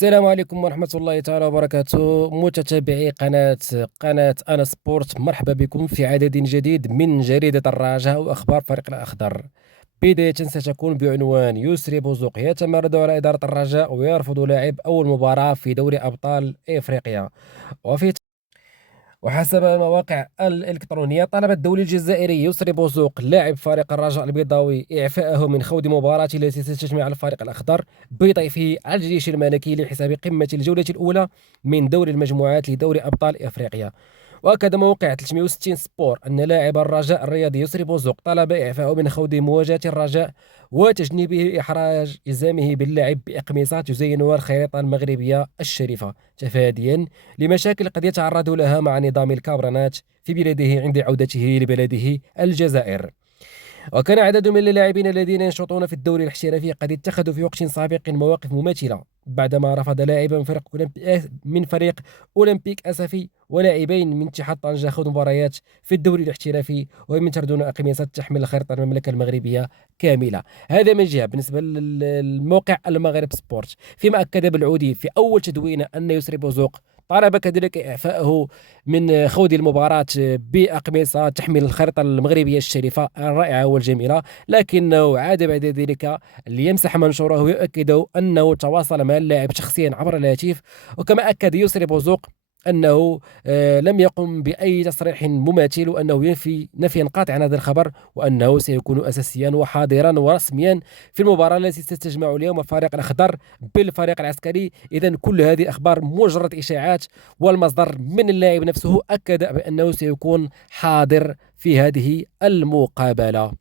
السلام عليكم ورحمة الله تعالى وبركاته متابعي قناة أنا سبورت، مرحبا بكم في عدد جديد من جريدة الرجاء وأخبار فريق الأخضر. بداية ستكون بعنوان: يسري بوزوق يتمرد على إدارة الرجاء ويرفض لاعب أول مباراة في دوري أبطال إفريقيا. وفي وحسب المواقع الإلكترونية، طلب الدولي الجزائري يسري بوزوق لاعب فريق الرجاء البيضاوي إعفاءه من خوض مباراة التي ستجمع الفريق الأخضر بضيفه على الجيش الملكي لحساب قمة الجولة الأولى من دور المجموعات لدوري أبطال إفريقيا. وأكد موقع 360 سبور أن لاعب الرجاء الرياضي يسري بوزوق طلب إعفاءه من خوض مواجهة الرجاء وتجنيبه إحراج إلزامه باللعب بأقمصة تزينها الخريطة المغربية الشريفة، تفاديا لمشاكل قد يتعرض لها مع نظام الكابرنات في بلده عند عودته لبلده الجزائر. وكان عدد من اللاعبين الذين ينشطون في الدوري الاحترافي قد اتخذوا في وقت سابق مواقف مماثلة بعدما رفض لاعبا من فريق أولمبيك أسفي ولاعبين من اتحاد طنجة خوض مباريات في الدوري الاحترافي وهم ينتردون أقمصة تحمل خريطة المملكة المغربية كاملة. هذا من جهة بالنسبة للموقع المغرب سبورت، فيما أكد بالعودي في أول تدوينة أن يسري بوزوق طالب كذلك إعفائه من خوض المباراة بأقمصة تحمل الخريطة المغربية الشريفة الرائعة والجميلة، لكنه عاد بعد ذلك ليمسح منشوره ويؤكد أنه تواصل مع اللاعب شخصيا عبر الهاتف. وكما أكد يسري بوزوق أنه لم يقم بأي تصريح مماثل، وأنه ينفي نفيا قاطعا عن هذا الخبر، وأنه سيكون أساسيا وحاضرا ورسميا في المباراة التي ستجمع اليوم الفريق الأخضر بالفريق العسكري. إذا كل هذه أخبار مجرد إشاعات، والمصدر من اللاعب نفسه أكد بأنه سيكون حاضر في هذه المقابلة.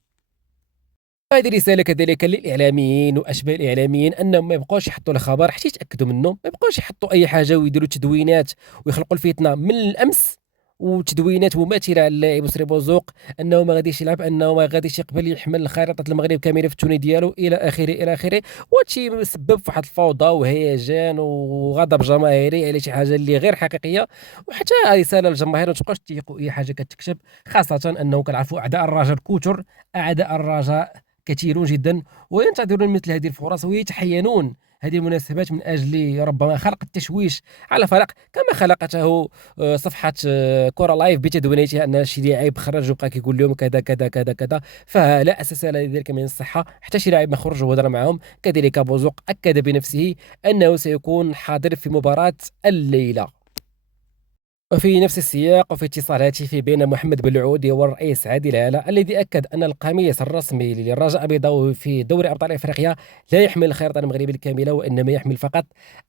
هذه رسالة كذلك للإعلاميين وأشباه الإعلاميين أنهم ما يبقوش يحطوا الخبر حتى يتأكدوا منه، ما يبقوش يحطوا أي حاجة ويديروا تدوينات ويخلقوا الفتنة من الأمس، وتدوينات مماثلة على اللاعب سري بوزوق أنه ما غاديش يلعب، أنه ما غاديش يقبل يحمل خريطة المغرب كاملة في التوني ديالو إلى آخره إلى آخره. وهادشي سبب في واحد الفوضى وهيجان وغضب جماهيري على شي حاجة اللي غير حقيقية. وحتى رسالة للجماهير ما تبقاوش تيقوا أي حاجة كتكتب، خاصة أنه كنعرفوا أعداء الرجاء الكثر، أعداء الرجاء كثيرون جدا، وينتظرون مثل هذه الفرص ويتحينون هذه المناسبات من أجل ربما خلق التشويش على فريق كما خلقته صفحة كرة لايف بتدويناتها أن شي لاعب خرج وبقى كيقول لهم كذا كذا كذا كذا، فلا أساس لذلك من الصحة. حتى شي لاعب ما خرج وهضر معهم. كذلك بوزوق أكد بنفسه أنه سيكون حاضر في مباراة الليلة. وفي نفس السياق، وفي اتصال هاتفي بين محمد بالعودي والرئيس عادل هلال الذي أكد أن القميص الرسمي للرجاء البيضاوي في دوري أبطال أفريقيا لا يحمل الخريطة المغربية الكاملة وإنما يحمل فقط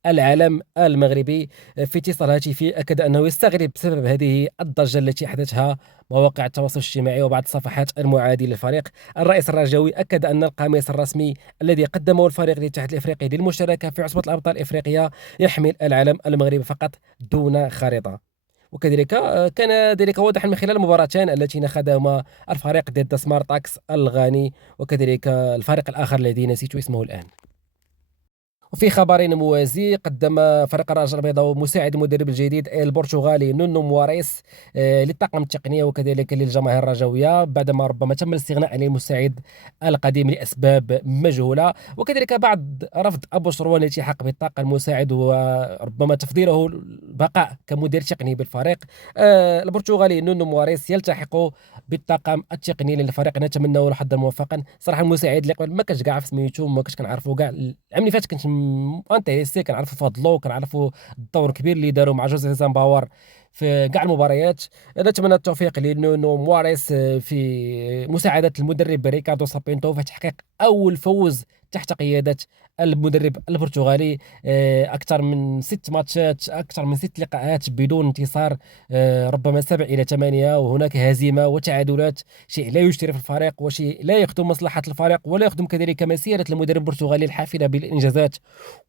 العلم المغربي. في اتصال هاتفي أكد أنه يستغرب بسبب هذه الضجة التي أحدثها مواقع التواصل الاجتماعي وبعض الصفحات المعادية للفريق. الرئيس الرجاوي أكد أن القميص الرسمي الذي قدمه الفريق للاتحاد الإفريقي للمشاركة في عصبة الأبطال الإفريقية يحمل العلم المغربي فقط دون خريطة. وكذلك كان ذلك واضحا من خلال المباراتين التي نخضهما الفريق ضد سمارتاكس الغاني وكذلك الفريق الآخر الذي نسيت اسمه الآن. وفي خبر موازي، قدم فريق الرجاء البيضاوي مساعد المدرب الجديد البرتغالي نونو مواريس للطاقم التقني وكذلك للجماهير الرجاويه بعدما ربما تم الاستغناء عن المساعد القديم لاسباب مجهوله. وكذلك بعد رفض ابو شروان الالتحاق بالطاقم المساعد وربما تفضيله البقاء كمدير تقني بالفريق، البرتغالي نونو مواريس يلتحق بالطاقم التقني للفريق. نتمنى له حظا موفقا. صراحه المساعد اللي قبل ما كنتش كاع عارف سميتو، ما كنتش كنعرفو كاع العام اللي فات، كنت انتريسي كنعرفو فضلو كنعرفو الدور الكبير اللي داروا مع جوزي زامباور في كاع المباريات. نتمنى التوفيق لنونو مواريس في مساعدة المدرب ريكاردو سابينتو في تحقيق أول فوز تحت قيادة المدرب البرتغالي. أكثر من 6 ماتشات، أكثر من 6 لقاءات بدون انتصار، ربما 7-8، وهناك هزيمة وتعادلات، شيء لا يشتري في الفريق وشيء لا يخدم مصلحة الفريق ولا يخدم كذلك مسيرة المدرب البرتغالي الحافلة بالإنجازات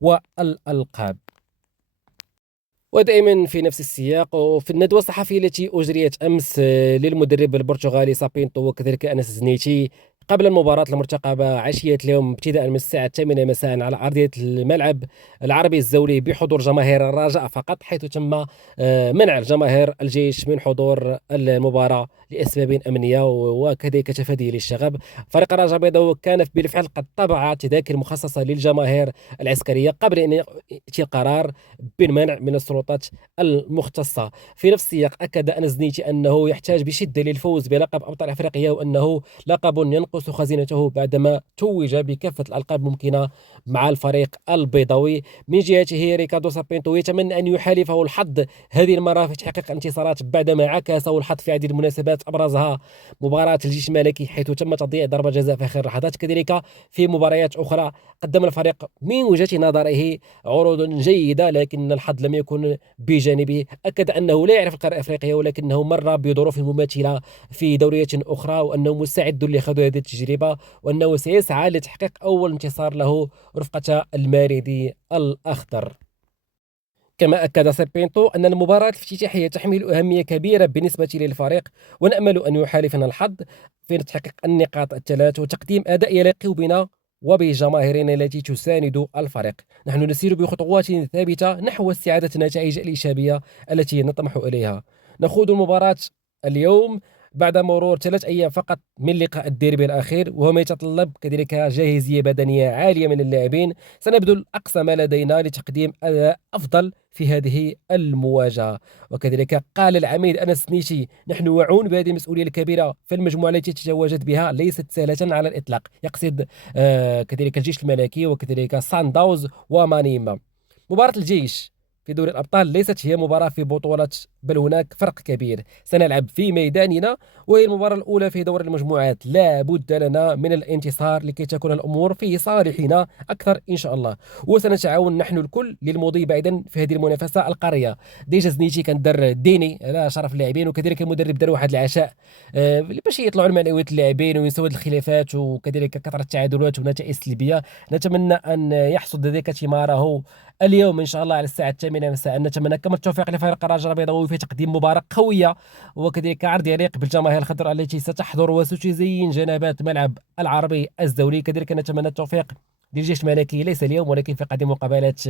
والألقاب. ودائما في نفس السياق، وفي الندوة الصحفية التي أجريت أمس للمدرب البرتغالي سابينتو وكذلك أنس زنيتي، قبل المباراة المرتقبة عشية اليوم ابتداء من الساعة 8 مساء على أرضية الملعب العربي الزولي بحضور جماهير الرجاء فقط، حيث تم منع جماهير الجيش من حضور المباراة لأسباب أمنية وكذلك تفادي للشغب. فريق الرجاء البيضاوي كان بالفعل قد طبع تذاكر مخصصة للجماهير العسكرية قبل أن يأتي القرار بالمنع من السلطات المختصة. في نفس السياق أكد أنس زنيتي أنه يحتاج بشدة للفوز بلقب أبطال أفريقيا، وأنه لقب ينقص خزينته بعدما توج بكافة الألقاب الممكنة مع الفريق البيضاوي. من جهته ريكاردو سابينتو يتمنى أن يحالفه الحظ هذه المرة في تحقيق انتصارات بعدما عكسه الحظ في عديد المناسبات، أبرزها مباراة الجيش الملكي حيث تم تضييع ضربة جزاء في آخر اللحظات. كذلك في مباريات أخرى قدم الفريق من وجهة نظره عروض جيدة لكن الحظ لم يكن بجانبه. أكد أنه لا يعرف القارة الأفريقية ولكنه مر بظروف مماثلة في دوريات أخرى، وأنه مستعد لخوض هذه التجربة، وأنه سيسعى لتحقيق أول انتصار له رفقة المارد الأخضر. كما أكد سيبينتو أن المباراة الافتتاحية تحمل أهمية كبيرة بالنسبة للفريق، ونأمل أن يحالفنا الحظ في تحقيق النقاط الثلاث وتقديم أداء يليق بنا وبجماهيرنا التي تساند الفريق. نحن نسير بخطوات ثابتة نحو استعادة النتائج الإيجابية التي نطمح إليها. نخوض المباراة اليوم بعد مرور 3 أيام فقط من لقاء الديربي الأخير، وهو ما يتطلب كذلك جاهزية بدنية عالية من اللاعبين. سنبذل أقصى ما لدينا لتقديم أداء أفضل في هذه المواجهة. وكذلك قال العميد أنس نيشي: نحن واعون بهذه المسؤولية الكبيرة، فالمجموعة التي تتواجد بها ليست سهلة على الإطلاق. يقصد كذلك الجيش الملكي وكذلك سان داوز ومانيما. مباراة الجيش في دوري الأبطال ليست هي مباراة في بطولة، بل هناك فرق كبير. سنلعب في ميداننا وهي المباراة الأولى في دور المجموعات، لا بد لنا من الانتصار لكي تكون الأمور في صالحنا أكثر إن شاء الله. وسنتعاون نحن الكل للمضي بعيدا في هذه المنافسة القارية. ديجا زنيتي كان دار ديني على شرف اللاعبين، وكذلك المدرب دار واحد العشاء باش يطلعوا المعنويات اللاعبين وينسوا الخلافات وكذلك كثرة التعادلات ونتائج سلبية. نتمنى أن يحصد ذلك ثماره اليوم إن شاء الله على الساعة 8 مساء. نتمنى كما التوفيق لفريق الرجاء البيضاوي في تقديم مباراة قوية وكذلك عرض يليق بالجماهير الخضراء التي ستحضر وستزين جنبات ملعب العربي الزولي. كذلك نتمنى التوفيق للجيش الملكي ليس اليوم ولكن في قادم مقابلات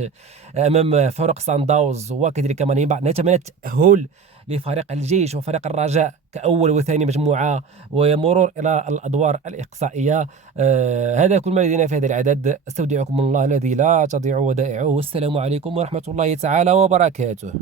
امام فريق سان داوز وكذلك مانيمبا. نتمنى التاهل لفريق الجيش وفريق الرجاء كاول وثاني مجموعه ومرور الى الادوار الاقصائيه. هذا كل ما لدينا في هذا العدد. استودعكم الله الذي لا تضيع ودائعه، والسلام عليكم ورحمه الله تعالى وبركاته.